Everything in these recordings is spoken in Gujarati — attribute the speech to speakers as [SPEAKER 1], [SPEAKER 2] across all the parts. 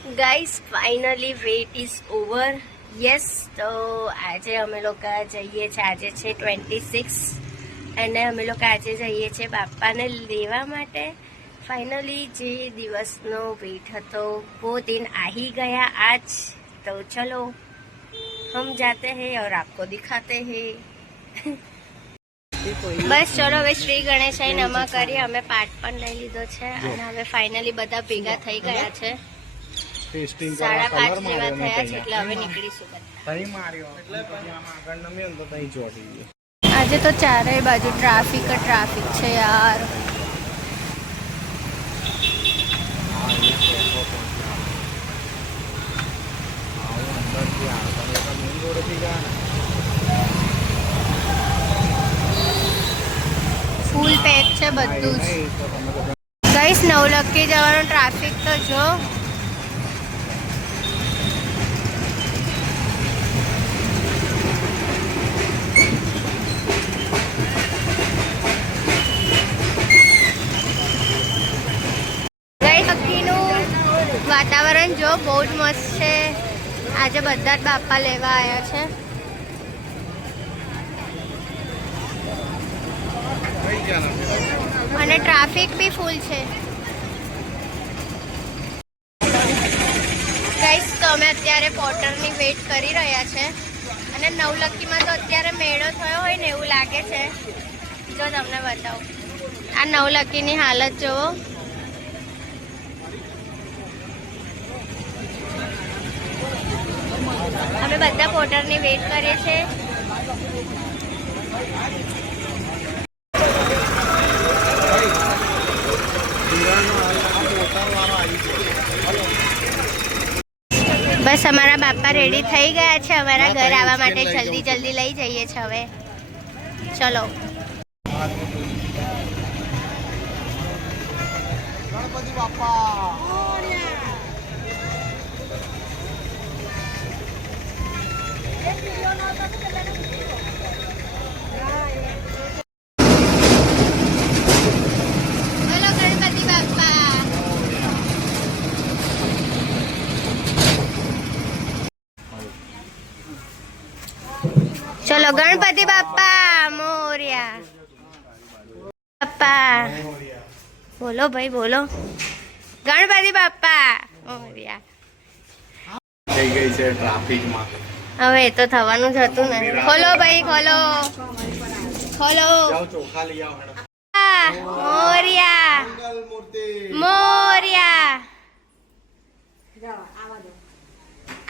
[SPEAKER 1] Guys finally wait is over yes તો આજે અમે લોકો જઈએ છીએ. આજે છે ટ્વેન્ટી સિક્સ અને અમે લોકો આજે જઈએ છીએ બાપાને લેવા માટે. ફાઇનલી જે દિવસનો વેટ હતો બહુ દિન આહી ગયા આજ. તો ચલો હમ જાતે હે ઓર આપકો દિખાતે હે. બસ ચલો હવે શ્રી ગણેશાય નમઃ કરી અમે પાઠ પણ લઈ લીધો છે. અને હવે ફાઇનલી બધા ભેગા થઈ ગયા છે.
[SPEAKER 2] ટેસ્ટિંગ
[SPEAKER 1] કરવા કલર માર્યો ને એટલે હવે નીકળીશું
[SPEAKER 2] તઈ માર્યો. એટલે પછી આમ આગળ નમ્યો તો તઈ ચોટી ગયો.
[SPEAKER 1] આજે તો ચારેય બાજુ ટ્રાફિક જ ટ્રાફિક છે યાર. ફૂલ પેક છે. બધું જ. ગઈશ નવલક્કી જવાનું ટ્રાફિક તો જો ગઈ નક્કીનું વાતાવરણ જો બહુ જ મસ્ત છે. આજે બધા જ બાપા લેવા આવ્યા છે. અને ટ્રાફિક બી ફૂલ છે. ગાઈસ તો અમે અત્યારે પોટરની વેઇટ કરી રહ્યા છે. અને નવલક્કીમાં તો અત્યારે મેળો થયો હોય ને એવું લાગે છે. જો તમને બતાવું. આ નવલક્કીની હાલત જુઓ બધા પોટરની વેઇટ
[SPEAKER 2] કરે છે.
[SPEAKER 1] બસ અમારા બાપા રેડી થઈ ગયા છે. અમારા ઘર આવવા માટે જલ્દી જલ્દી લઈ જઈએ છે હવે. ચલો.
[SPEAKER 2] ગણપતિ બાપા.
[SPEAKER 1] ચલો, ગણપતિ બાપા મોર્યા. બાપા બોલો ભાઈ, બોલો. ગણપતિ બાપા મોર્યા.
[SPEAKER 2] થઈ ગઈ છે ટ્રાફિકમાં.
[SPEAKER 1] હવે એ તો થવાનું જ હતું ને. ખોલો ભાઈ ખોલો. ખોલો. મોરિયા. મોર્યા.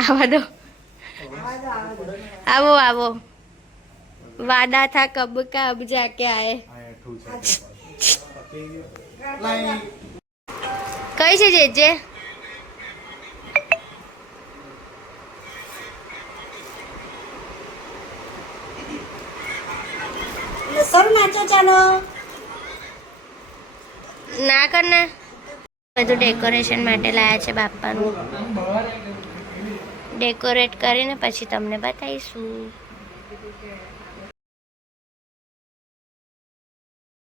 [SPEAKER 1] આવા દો. આવો આવો. વાદા થા કબ અબ જાકે
[SPEAKER 2] આયે.
[SPEAKER 1] કઈ છે જેજે
[SPEAKER 3] સર નાચો ચાલો.
[SPEAKER 1] ના કર ને. બધું ડેકોરેશન માટે લાયા છે બાપાનું. ડેકોરેટ કરીને પછી તમને બતાવીશું.